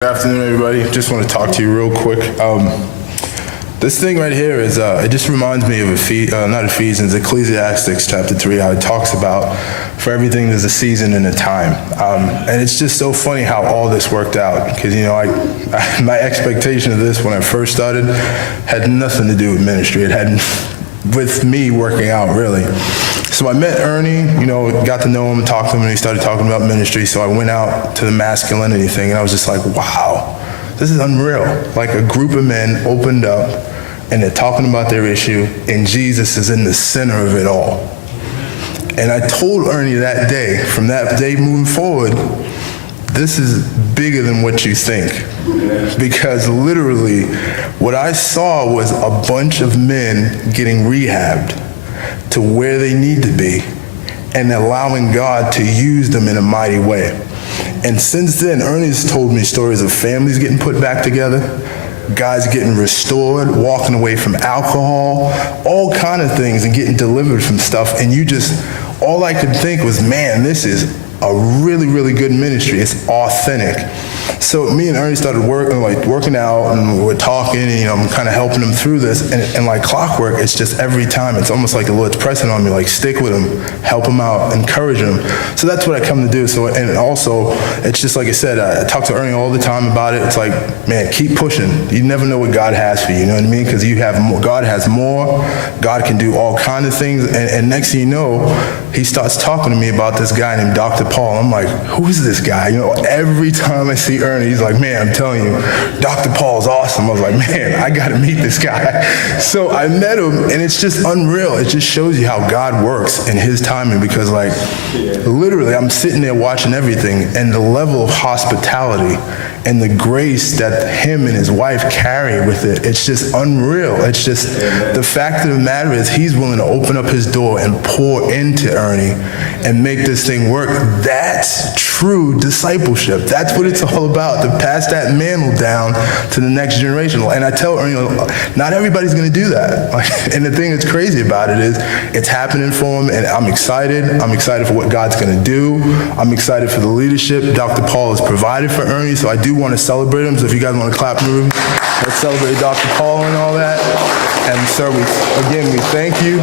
Good afternoon, everybody. Just want to talk to you real quick. This thing right here is, it just reminds me of Ecclesiastes chapter 3, how it talks about for everything there's a season and a time. And it's just so funny how all this worked out, because, my expectation of this when I first started had nothing to do with ministry. It had with me working out, really. So I met Ernie, got to know him and talked to him, and he started talking about ministry. So I went out to the masculinity thing, and I was just like, wow, this is unreal. Like, a group of men opened up, and they're talking about their issue, and Jesus is in the center of it all. And I told Ernie that day, from that day moving forward, this is bigger than what you think. Because literally, what I saw was a bunch of men getting rehabbed to where they need to be and allowing God to use them in a mighty way. And since then, Ernie's told me stories of families getting put back together, guys getting restored, walking away from alcohol, all kind of things, and getting delivered from stuff. And all I could think was, man, this is a really, really good ministry. It's authentic. So me and Ernie started working out, and we're talking, and I'm kind of helping him through this, and like clockwork, it's just every time, it's almost like the Lord's pressing on me, like, stick with him, help him out, encourage him. So that's what I come to do. So, and also, it's just like I said, I talk to Ernie all the time about it. It's like, man, keep pushing. You never know what God has for you, you know what I mean? Because you have more, God has more, God can do all kinds of things, and next thing you know, he starts talking to me about this guy named Dr. Paul. I'm like, who is this guy? Every time I see Ernie, he's like, man, I'm telling you, Dr. Paul's awesome. I was like, man, I got to meet this guy. So I met him, and it's just unreal. It just shows you how God works in his timing, because literally, I'm sitting there watching everything, and the level of hospitality and the grace that him and his wife carry with it, it's just unreal. It's just, the fact of the matter is, he's willing to open up his door and pour into Ernie and make this thing work. That's true discipleship. That's what it's all about, to pass that mantle down to the next generation. And I tell Ernie, not everybody's going to do that. And the thing that's crazy about it is, it's happening for him, and I'm excited. I'm excited for what God's going to do. I'm excited for the leadership Dr. Paul has provided for Ernie, so I do want to celebrate him. So if you guys want to clap in the room, let's celebrate Dr. Paul and all that. And sir, we thank you.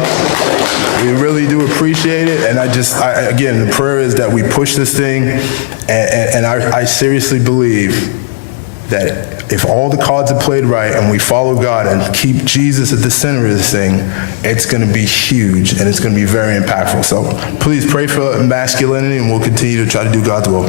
We really do appreciate it. And again, the prayer is that we push this thing, and I seriously believe that if all the cards are played right and we follow God and keep Jesus at the center of this thing, it's going to be huge, and it's going to be very impactful. So please pray for masculinity, and we'll continue to try to do God's will.